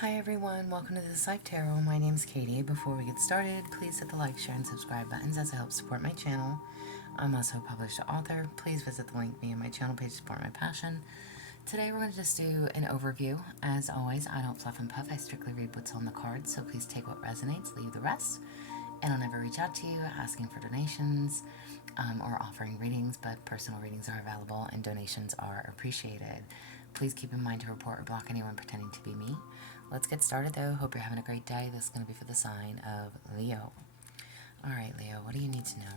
Hi everyone, welcome to This Life Tarot. My name's Katie. Before we get started, please hit the like, share, and subscribe buttons as it helps support my channel. I'm also a published author. Please visit the link via my channel page to support my passion. Today we're going to just do an overview. As always, I don't fluff and puff. I strictly read what's on the cards, so please take what resonates, leave the rest. And I'll never reach out to you asking for donations or offering readings, but personal readings are available and donations are appreciated. Please keep in mind to report or block anyone pretending to be me. Let's get started though. Hope you're having a great day. This is going to be for the sign of Leo. Alright, Leo, what do you need to know?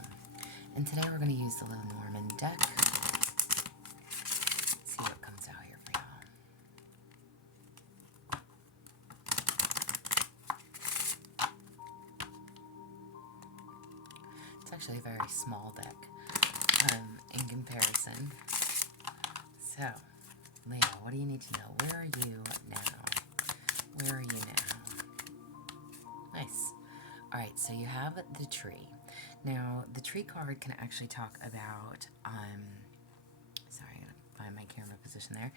And today we're going to use the Lenormand deck. Let's see what comes out here for y'all. It's actually a very small deck in comparison. So, Leo, what do you need to know? Where are you now? Where are you now? Nice. Alright, so you have the tree. Now, the tree card can actually talk about, sorry, I gotta find my camera position there.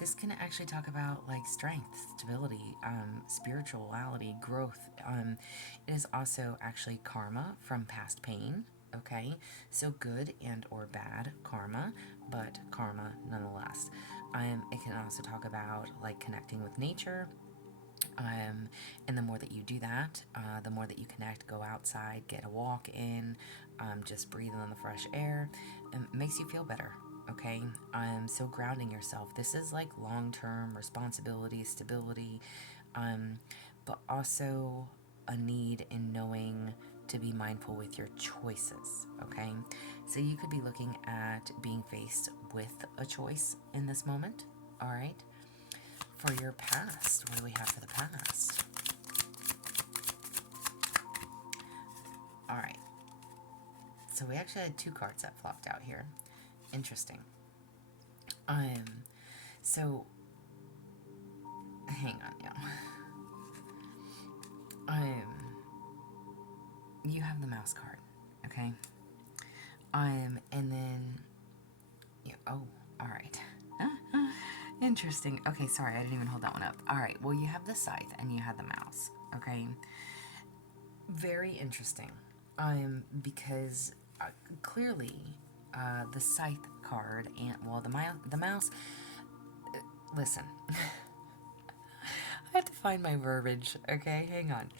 This can actually talk about, like, strength, stability, spirituality, growth. It is also actually karma from past pain, okay? So good and or bad karma, but karma nonetheless. It can also talk about, like, connecting with nature. And the more that you do that, the more that you connect, go outside, get a walk in, just breathe in the fresh air, it makes you feel better, okay? So grounding yourself. This is like long-term responsibility, stability, but also a need in knowing to be mindful with your choices, okay? So you could be looking at being faced with a choice in this moment, all right? For your past, what do we have for the past? Alright, so we actually had two cards that flopped out here. Interesting. So, hang on, y'all. You have the mouse card, okay? And then, yeah, oh, alright. Interesting. Okay, sorry, I didn't even hold that one up. Alright, well, you have the scythe and you have the mouse, okay? Very interesting. Because clearly, the scythe card and, well, the mouse, listen. I have to find my verbiage, okay? Hang on.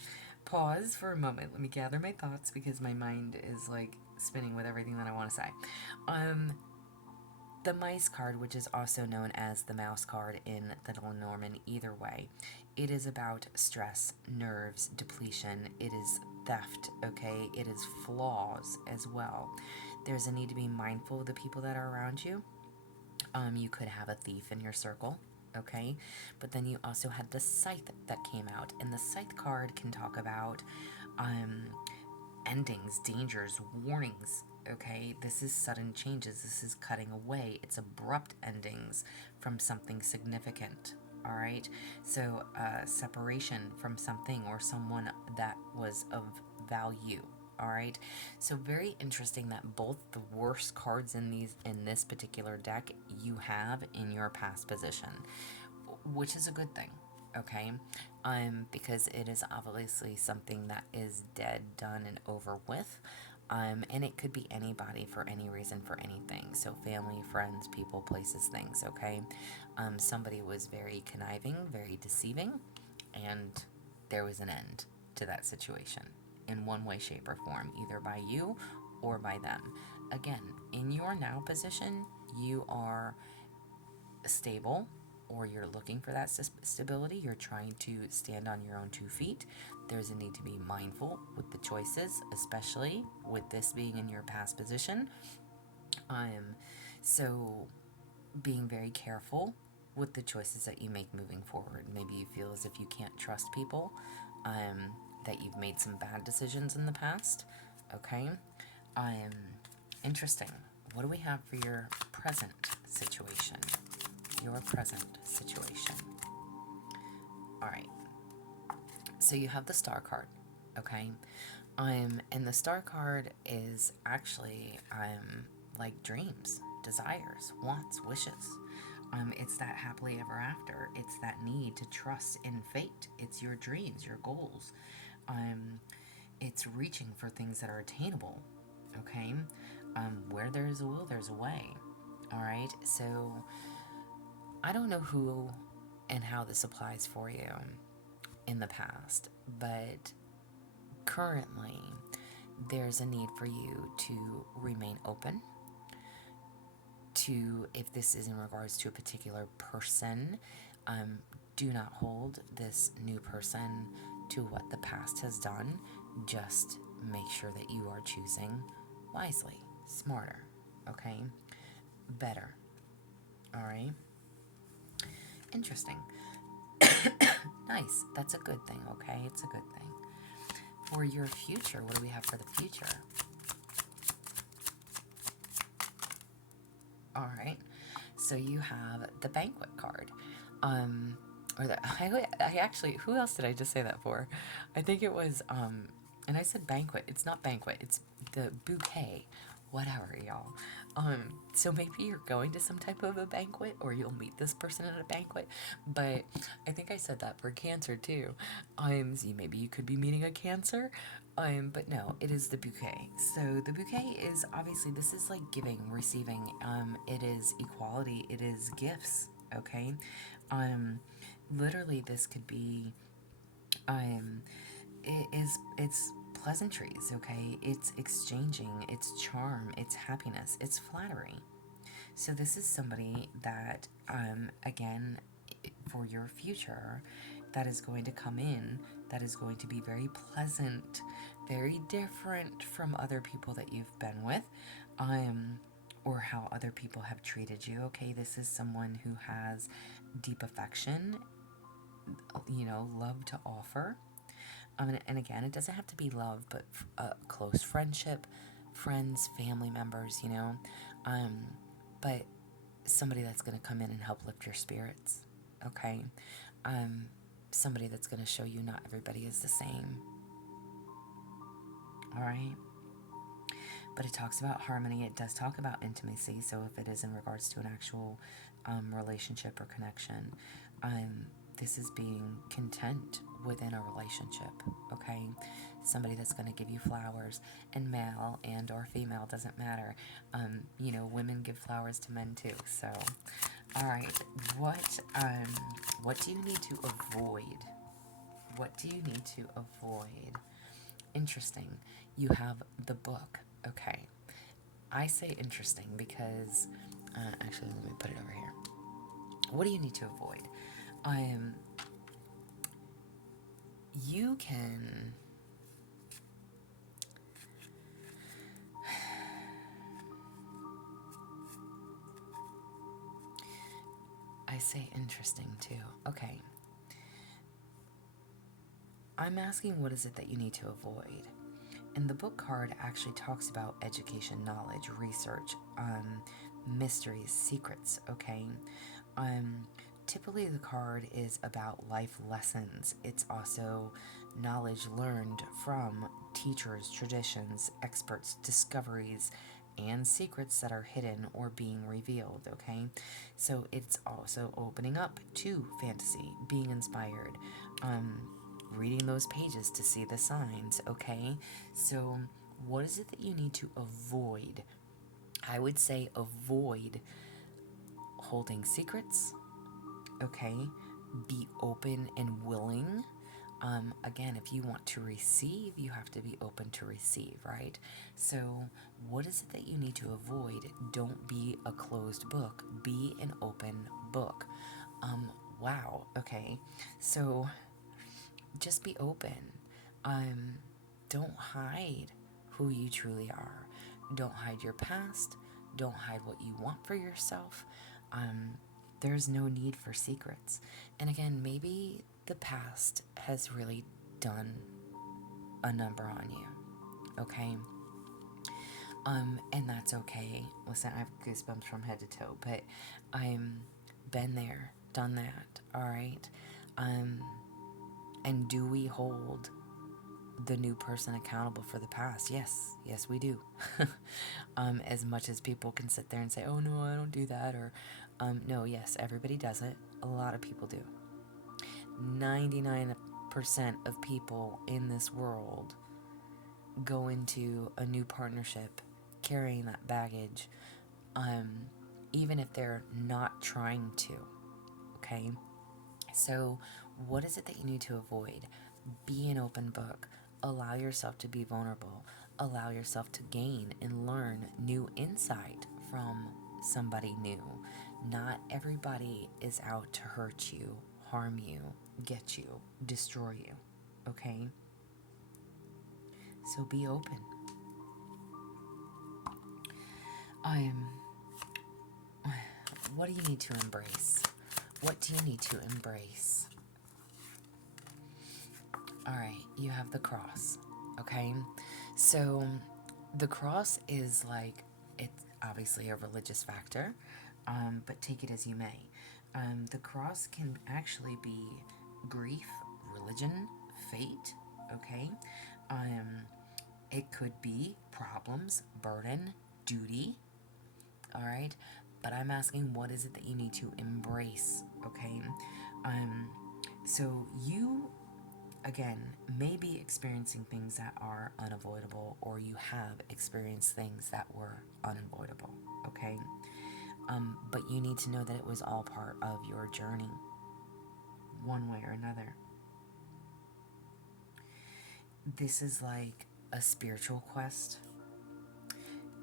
Pause for a moment. Let me gather my thoughts because my mind is, like, spinning with everything that I want to say. The mice card, which is also known as the mouse card in the Lenormand, either way, it is about stress, nerves, depletion. It is theft, okay? It is flaws as well. There's a need to be mindful of the people that are around you. You could have a thief in your circle, okay? But then you also had the scythe that came out, and the scythe card can talk about endings, dangers, warnings, okay? This is sudden changes. This is cutting away. It's abrupt endings from something significant, all right? So, separation from something or someone that was of value, all right? So very interesting that both the worst cards in this particular deck you have in your past position, which is a good thing, okay? Because it is obviously something that is dead, done, and over with. And it could be anybody for any reason, for anything. So family, friends, people, places, things, okay? Somebody was very conniving, very deceiving, and there was an end to that situation in one way, shape, or form, either by you or by them. Again, in your now position, you are stable, or you're looking for that stability. You're trying to stand on your own 2 feet. There's a need to be mindful with the choices, especially with this being in your past position. So being very careful with the choices that you make moving forward. Maybe you feel as if you can't trust people, that you've made some bad decisions in the past, okay? Interesting. What do we have for your present situation? Your present situation. Alright. So you have the star card, okay? And the star card is actually, like dreams, desires, wants, wishes. It's that happily ever after. It's that need to trust in fate. It's your dreams, your goals. Um, it's reaching for things that are attainable. Okay? Where there's a will, there's a way. All right? So I don't know who and how this applies for you in the past, but currently there's a need for you to remain open to, if this is in regards to a particular person, do not hold this new person to what the past has done. Just make sure that you are choosing wisely, smarter, okay? Better, all right? Interesting. Nice. That's a good thing, okay? It's a good thing. For your future, what do we have for the future? All right. So you have the banquet card. I actually, who else did I just say that for? I think it was, and I said banquet. It's not banquet. It's the bouquet. Whatever, y'all. So maybe you're going to some type of a banquet, or you'll meet this person at a banquet. But I think I said that for Cancer too. So maybe you could be meeting a Cancer. But no, it is the bouquet. So the bouquet is obviously, this is like giving, receiving. It is equality. It is gifts. Okay. Literally, this could be um it's pleasantries, okay? It's exchanging, it's charm, it's happiness, it's flattery. So this is somebody that again, for your future, that is going to come in, that is going to be very pleasant, very different from other people that you've been with, or how other people have treated you. Okay, this is someone who has deep affection, love to offer. And again, it doesn't have to be love, but close friendship, friends, family members, but somebody that's going to come in and help lift your spirits, okay? Somebody that's going to show you not everybody is the same, all right? But it talks about harmony. It does talk about intimacy. So if it is in regards to an actual relationship or connection, this is being content within a relationship, okay? Somebody that's going to give you flowers, and male and or female, doesn't matter. Women give flowers to men too. So, all right, what do you need to avoid? What do you need to avoid? Interesting. You have the book. Okay. I say interesting because, actually, let me put it over here. What do you need to avoid? You can I say interesting too. Okay. I'm asking, what is it that you need to avoid? And the book card actually talks about education, knowledge, research, mysteries, secrets, okay? Typically the card is about life lessons. It's also knowledge learned from teachers, traditions, experts, discoveries, and secrets that are hidden or being revealed, okay? So it's also opening up to fantasy, being inspired, reading those pages to see the signs, okay? So what is it that you need to avoid? I would say avoid holding secrets, okay? Be open and willing. Again, if you want to receive, you have to be open to receive, right? So what is it that you need to avoid? Don't be a closed book. Be an open book. Wow, okay. So just be open. Don't hide who you truly are. Don't hide your past. Don't hide what you want for yourself. There's no need for secrets. And again, maybe the past has really done a number on you, okay? And that's okay. Listen, I have goosebumps from head to toe, but I'm been there, done that, all right? And do we hold the new person accountable for the past? Yes, we do. As much as people can sit there and say, oh no, I don't do that, or No, yes, everybody does it. A lot of people do. 99% of people in this world go into a new partnership carrying that baggage, um, even if they're not trying to. Okay? So, what is it that you need to avoid? Be an open book. Allow yourself to be vulnerable. Allow yourself to gain and learn new insight from somebody new. Not everybody is out to hurt you, harm you, get you, destroy you. Okay? So be open. What do you need to embrace? What do you need to embrace? All right, you have the cross, okay? So the cross is like, it's obviously a religious factor, but take it as you may. The cross can actually be grief, religion, fate, okay? It could be problems, burden, duty, all right? But I'm asking, what is it that you need to embrace, okay? So you, again, may be experiencing things that are unavoidable, or you have experienced things that were unavoidable, okay? But you need to know that it was all part of your journey, one way or another. This is like a spiritual quest,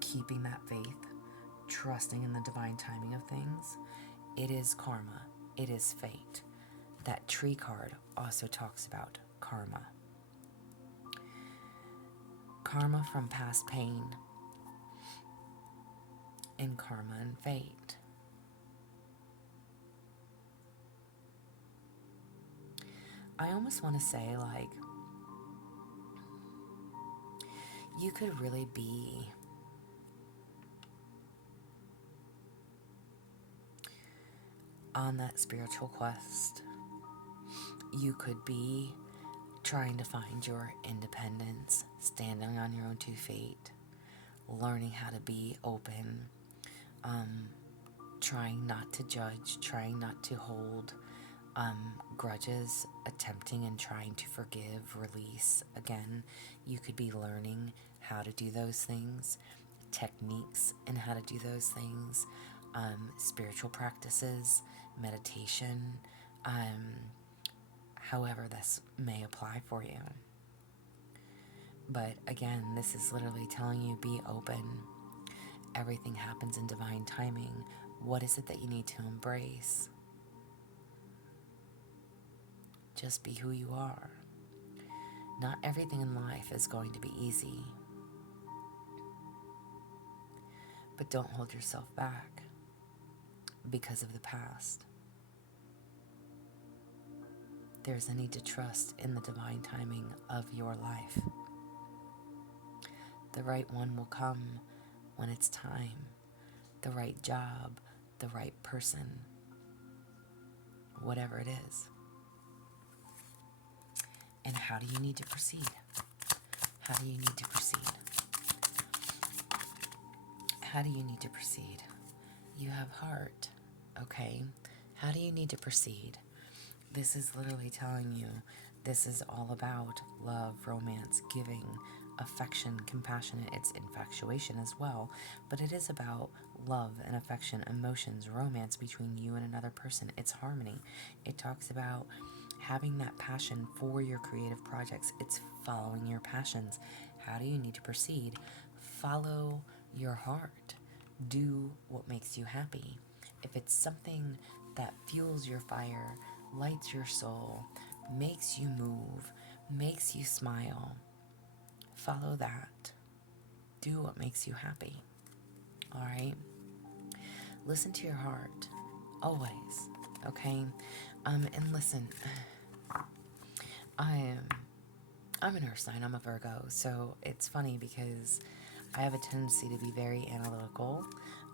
keeping that faith, trusting in the divine timing of things. It is karma. It is fate. That tree card also talks about karma. Karma from past pain, and karma and fate. I almost want to say, like, you could really be on that spiritual quest. You could be trying to find your independence, standing on your own 2 feet, learning how to be open, trying not to judge, trying not to hold grudges, attempting and trying to forgive, release. Again, you could be learning how to do those things, techniques and how to do those things, spiritual practices, meditation, however this may apply for you. But again, this is literally telling you, be open. Everything happens in divine timing. What is it that you need to embrace? Just be who you are. Not everything in life is going to be easy. But don't hold yourself back because of the past. There's a need to trust in the divine timing of your life. The right one will come when it's time. The right job, the right person, whatever it is. And how do you need to proceed? How do you need to proceed? How do you need to proceed? You have heart, okay? How do you need to proceed? This is literally telling you this is all about love, romance, giving, affection, compassion. It's infatuation as well, but it is about love and affection, emotions, romance between you and another person. It's harmony. It talks about having that passion for your creative projects. It's following your passions. How do you need to proceed? Follow your heart. Do what makes you happy. If it's something that fuels your fire, lights your soul, makes you move, makes you smile, follow that. Do what makes you happy. All right? Listen to your heart. Always. Okay? And listen, I'm an earth sign. I'm a Virgo. So it's funny because I have a tendency to be very analytical,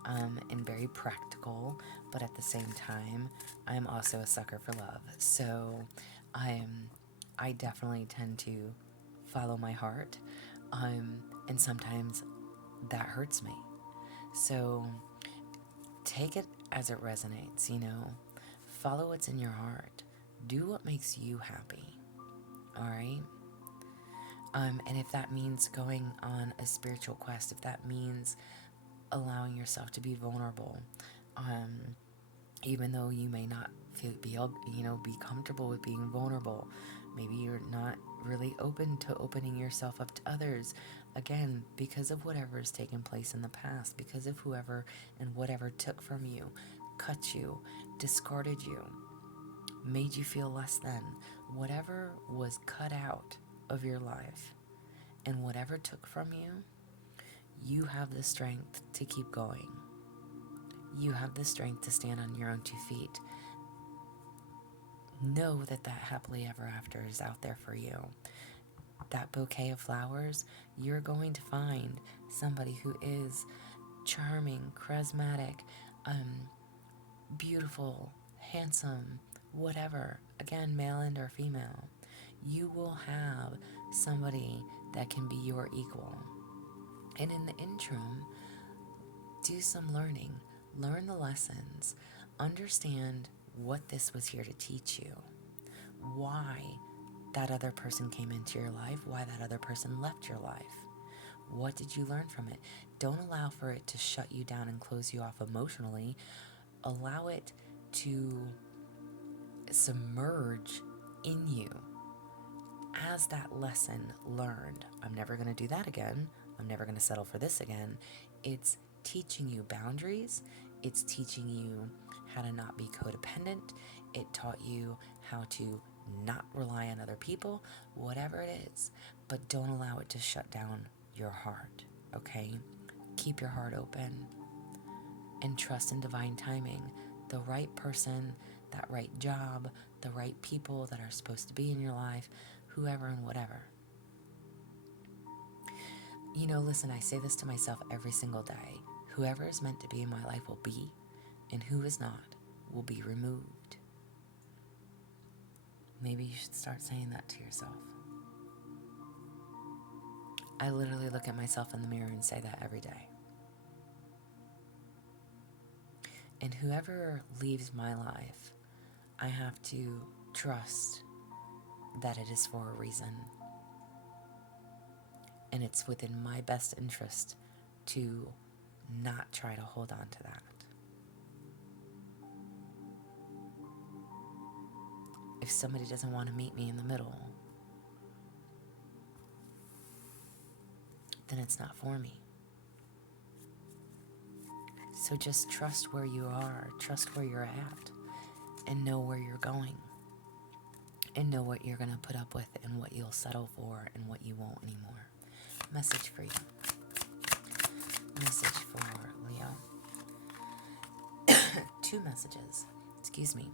and very practical, but at the same time, I'm also a sucker for love. So I definitely tend to follow my heart, and sometimes that hurts me. So take it as it resonates, Follow what's in your heart. Do what makes you happy. All right? And if that means going on a spiritual quest, if that means allowing yourself to be vulnerable, even though you may not be comfortable with being vulnerable, maybe you're not really open to opening yourself up to others, again, because of whatever has taken place in the past, because of whoever and whatever took from you, cut you, discarded you, made you feel less than, whatever was cut out of your life, and whatever took from you, you have the strength to keep going. You have the strength to stand on your own 2 feet. Know that happily ever after is out there for you. That bouquet of flowers, you're going to find somebody who is charming, charismatic, beautiful, handsome, whatever. Again, male and or female. You will have somebody that can be your equal. And in the interim, do some learning. Learn the lessons. Understand what this was here to teach you. Why that other person came into your life. Why that other person left your life. What did you learn from it? Don't allow for it to shut you down and close you off emotionally. Allow it to submerge in you as that lesson learned. I'm never going to do that again. I'm never going to settle for this again. It's teaching you boundaries. It's teaching you how to not be codependent. It taught you how to not rely on other people, whatever it is. But don't allow it to shut down your heart, okay? Keep your heart open and trust in divine timing. The right person, that right job, the right people that are supposed to be in your life, whoever and whatever. Listen, I say this to myself every single day. Whoever is meant to be in my life will be, and who is not will be removed. Maybe you should start saying that to yourself. I literally look at myself in the mirror and say that every day. And whoever leaves my life, I have to trust that it is for a reason. And it's within my best interest to not try to hold on to that. If somebody doesn't want to meet me in the middle, then it's not for me. So just trust where you are, trust where you're at, and know where you're going. And know what you're going to put up with and what you'll settle for and what you won't anymore. Message for you. Message for Leo. 2 messages. Excuse me.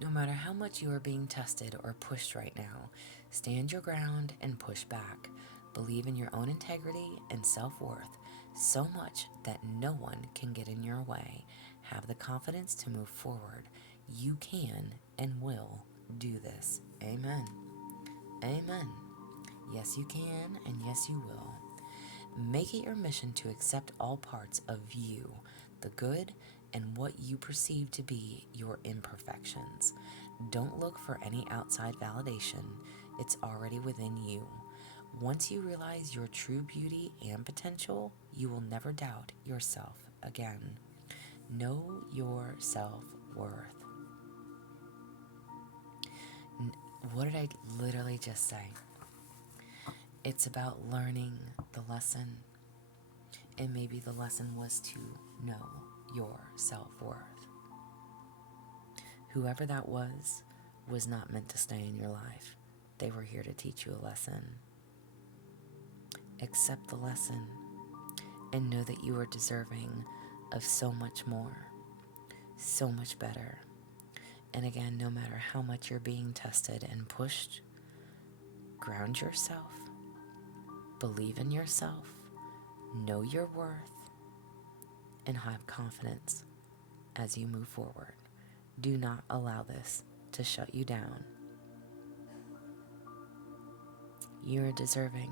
No matter how much you are being tested or pushed right now, stand your ground and push back. Believe in your own integrity and self-worth so much that no one can get in your way. Have the confidence to move forward. You can and will do this. Amen. Amen. Yes, you can, and yes, you will. Make it your mission to accept all parts of you, the good and what you perceive to be your imperfections. Don't look for any outside validation. It's already within you. Once you realize your true beauty and potential, you will never doubt yourself again. Know your self-worth. What did I literally just say? It's about learning the lesson, and maybe the lesson was to know your self-worth. Whoever that was not meant to stay in your life. They were here to teach you a lesson. Accept the lesson and know that you are deserving of so much more, so much better. And again, no matter how much you're being tested and pushed, ground yourself, believe in yourself, know your worth, and have confidence as you move forward. Do not allow this to shut you down. You're deserving.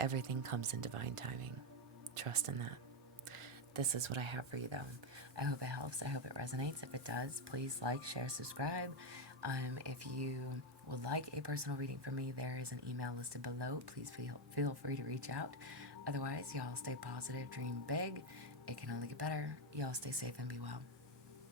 Everything comes in divine timing. Trust in that. This is what I have for you, though. I hope it helps. I hope it resonates. If it does, please like, share, subscribe. If you would like a personal reading from me, there is an email listed below. Please feel free to reach out. Otherwise, y'all stay positive, dream big. It can only get better. Y'all stay safe and be well.